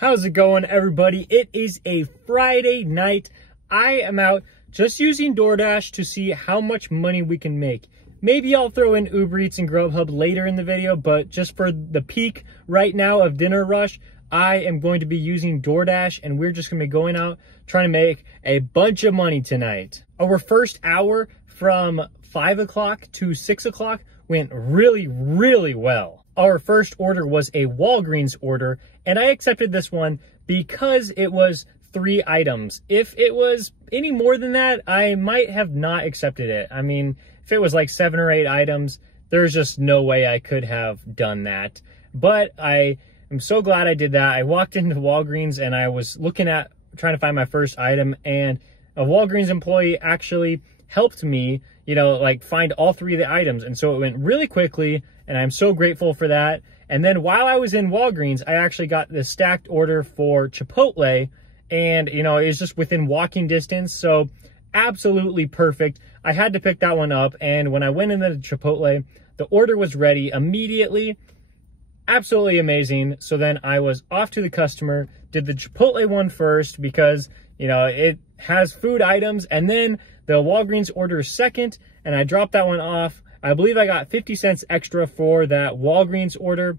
How's it going, everybody? It is a Friday night. I am out just using DoorDash to see how much money we can make. Maybe I'll throw in Uber Eats and Grubhub later in the video, but just for the peak right now of dinner rush, I am going to be using DoorDash, and we're just going to be going out trying to make a bunch of money tonight. Our first hour from 5 o'clock to 6 o'clock went really well. Our first order was a Walgreens order, and I accepted this one because it was 3 items. If it was any more than that, I might have not accepted it. I mean, if it was like 7 or 8 items, there's just no way I could have done that. But I'm so glad I did that. I walked into Walgreens and I was looking at trying to find my first item, and a Walgreens employee actually helped me, like find all 3 of the items. And so it went really quickly, and I'm so grateful for that. And then while I was in Walgreens, I actually got this stacked order for Chipotle, and it was just within walking distance. So absolutely perfect. I had to pick that one up. And when I went into Chipotle, the order was ready immediately. Absolutely amazing. So then I was off to the customer, did the Chipotle one first because, it has food items, and then the Walgreens order second, and I dropped that one off. I believe I got 50 cents extra for that Walgreens order.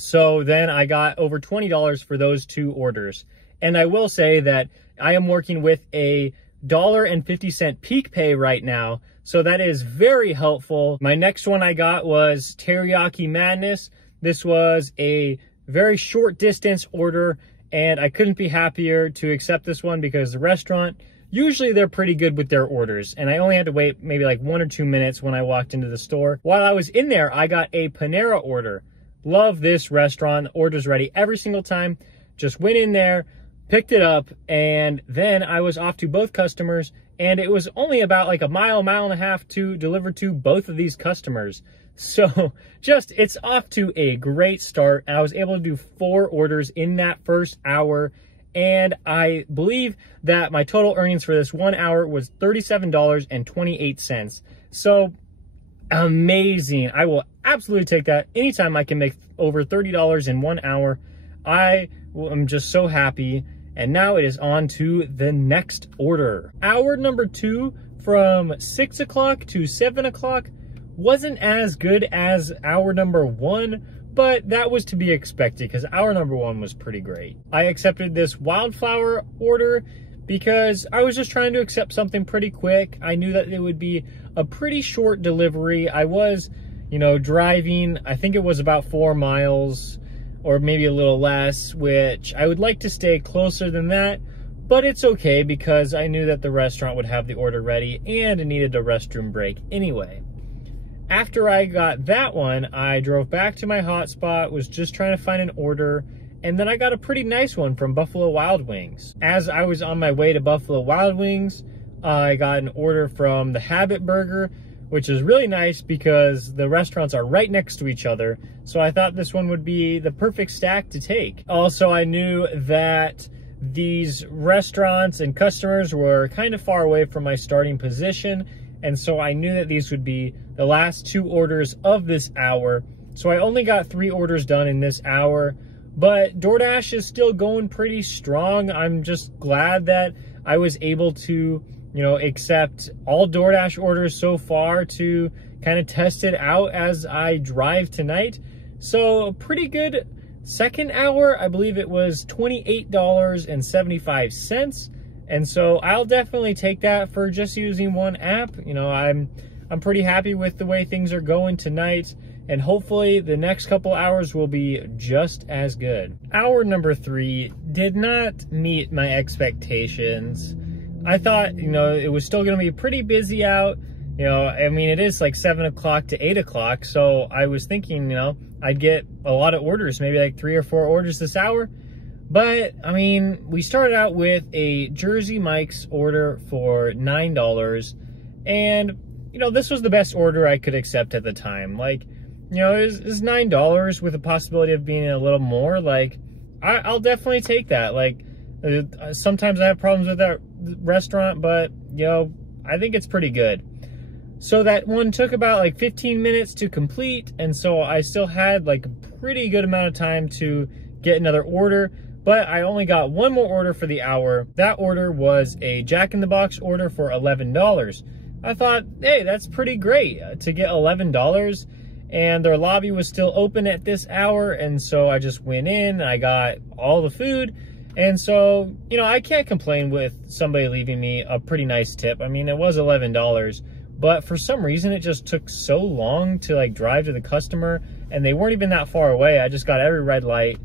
So then I got over $20 for those 2 orders. And I will say that I am working with a $1.50 peak pay right now. So that is very helpful. My next one I got was Teriyaki Madness. This was a very short distance order, and I couldn't be happier to accept this one because the restaurant, usually they're pretty good with their orders, and I only had to wait maybe like 1 or 2 minutes when I walked into the store. While I was in there, I got a Panera order. Love this restaurant. Order's ready every single time. Just went in there, picked it up, and then I was off to both customers, and it was only about like a mile and a half to deliver to both of these customers. So it's off to a great start. I was able to do 4 orders in that first hour, and I believe that my total earnings for this 1 hour was $37.28. So amazing. I will absolutely take that. Anytime I can make over $30 in 1 hour, I am just so happy. And now it is on to the next order. Hour number 2 from 6 o'clock to 7 o'clock wasn't as good as hour number 1, but that was to be expected because hour number 1 was pretty great. I accepted this wildflower order because I was just trying to accept something pretty quick. I knew that it would be a pretty short delivery. I was, driving, I think it was about 4 miles or maybe a little less, which I would like to stay closer than that, but it's okay because I knew that the restaurant would have the order ready and it needed a restroom break anyway. After I got that one, I drove back to my hotspot, was just trying to find an order, and then I got a pretty nice one from Buffalo Wild Wings. As I was on my way to Buffalo Wild Wings, I got an order from the Habit Burger, which is really nice because the restaurants are right next to each other. So I thought this one would be the perfect stack to take. Also, I knew that these restaurants and customers were kind of far away from my starting position, and so I knew that these would be the last 2 orders of this hour. So I only got 3 orders done in this hour, but DoorDash is still going pretty strong. I'm just glad that I was able to, accept all DoorDash orders so far to kind of test it out as I drive tonight. So a pretty good second hour. I believe it was $28.75. And so I'll definitely take that for just using one app. I'm pretty happy with the way things are going tonight, and hopefully the next couple hours will be just as good. Hour number 3 did not meet my expectations. I thought, it was still going to be pretty busy out. It is like 7 o'clock to 8 o'clock. So I was thinking, I'd get a lot of orders, maybe like 3 or 4 orders this hour. But, we started out with a Jersey Mike's order for $9. And, this was the best order I could accept at the time. Like, it was $9 with the possibility of being a little more. Like, I'll definitely take that. Like, sometimes I have problems with that restaurant, but, I think it's pretty good. So that one took about like 15 minutes to complete. And so I still had like a pretty good amount of time to get another order. but I only got one more order for the hour. That order was a Jack in the Box order for $11. I thought, hey, that's pretty great to get $11, and their lobby was still open at this hour, and so I just went in, I got all the food, and so, you know, I can't complain with somebody leaving me a pretty nice tip. I mean, it was $11, but for some reason it just took so long to like drive to the customer, and they weren't even that far away. I just got every red light.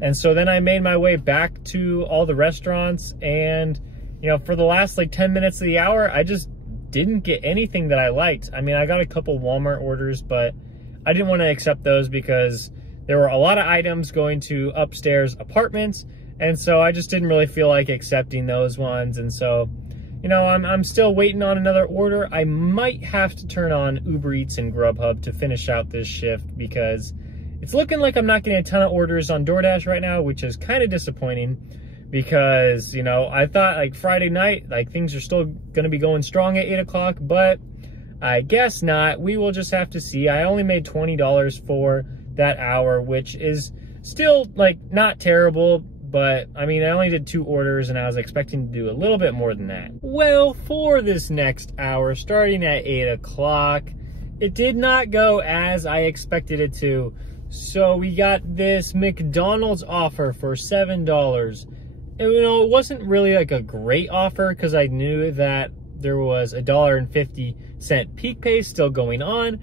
And so then I made my way back to all the restaurants, and, you know, for the last like 10 minutes of the hour, I just didn't get anything that I liked. I mean, I got a couple Walmart orders, but I didn't want to accept those because there were a lot of items going to upstairs apartments, and so I just didn't really feel like accepting those ones. And so, you know, I'm still waiting on another order. I might have to turn on Uber Eats and Grubhub to finish out this shift, because it's looking like I'm not getting a ton of orders on DoorDash right now, which is kind of disappointing, because, you know, I thought like Friday night, like things are still going to be going strong at 8 o'clock, but I guess not. We will just have to see. I only made $20 for that hour, which is still like not terrible, but I mean, I only did 2 orders and I was expecting to do a little bit more than that. Well, for this next hour, starting at 8 o'clock, it did not go as I expected it to. So we got this McDonald's offer for $7. And, you know, it wasn't really like a great offer, because I knew that there was a $1.50 peak pay still going on,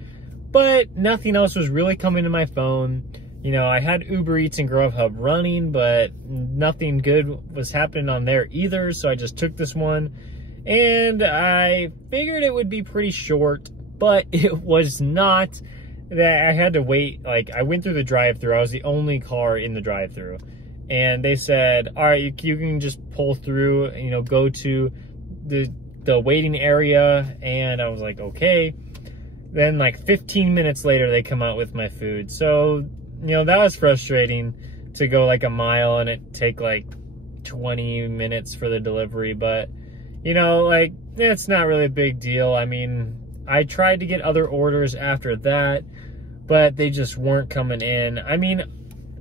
but nothing else was really coming to my phone. You know, I had Uber Eats and Grubhub running, but nothing good was happening on there either, so I just took this one. And I figured it would be pretty short, but it was not. That I had to wait. Like, I went through the drive-thru. I was the only car in the drive-thru, and they said, all right, you can just pull through, you know, go to the waiting area. And I was like, okay. Then like 15 minutes later, they come out with my food. So, you know, that was frustrating to go like a mile and it take like 20 minutes for the delivery. But, you know, like, it's not really a big deal. I mean, I tried to get other orders after that, but they just weren't coming in. I mean,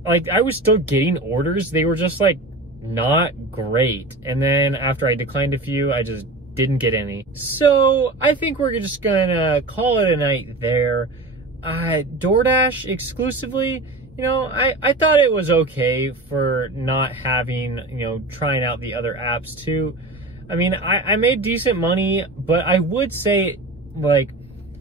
like, I was still getting orders. They were just like not great. And then after I declined a few, I just didn't get any. So I think we're just gonna call it a night there. DoorDash exclusively, you know, I thought it was okay for not having, you know, trying out the other apps too. I mean, I made decent money, but I would say, like,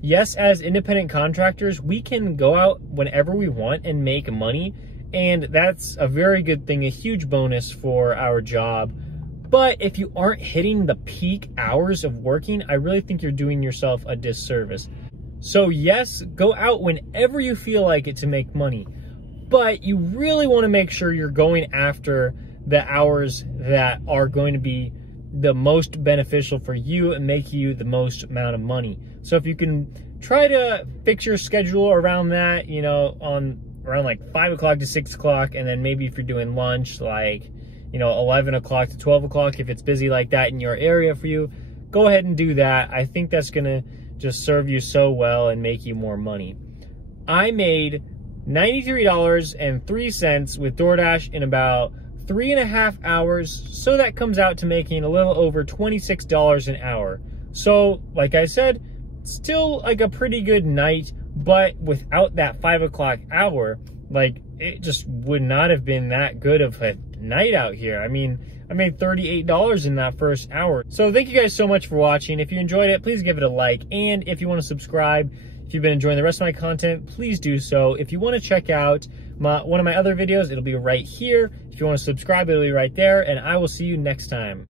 yes, as independent contractors, we can go out whenever we want and make money, and that's a very good thing, a huge bonus for our job. But if you aren't hitting the peak hours of working, I really think you're doing yourself a disservice. So yes, go out whenever you feel like it to make money, but you really want to make sure you're going after the hours that are going to be the most beneficial for you and make you the most amount of money. So if you can try to fix your schedule around that, you know, around like 5 o'clock to 6 o'clock, and then maybe if you're doing lunch, like, you know, 11 o'clock to 12 o'clock, if it's busy like that in your area for you, go ahead and do that. I think that's gonna just serve you so well and make you more money. I made $93.03 with DoorDash in about 3.5 hours, so that comes out to making a little over $26 an hour. So, like I said, still like a pretty good night, but without that 5 o'clock hour, like, it just would not have been that good of a night out here. I mean, I made $38 in that first hour. So thank you guys so much for watching. If you enjoyed it, please give it a like. And if you want to subscribe, if you've been enjoying the rest of my content, please do so. If you want to check out one of my other videos, it'll be right here. If you want to subscribe, it'll be right there. And I will see you next time.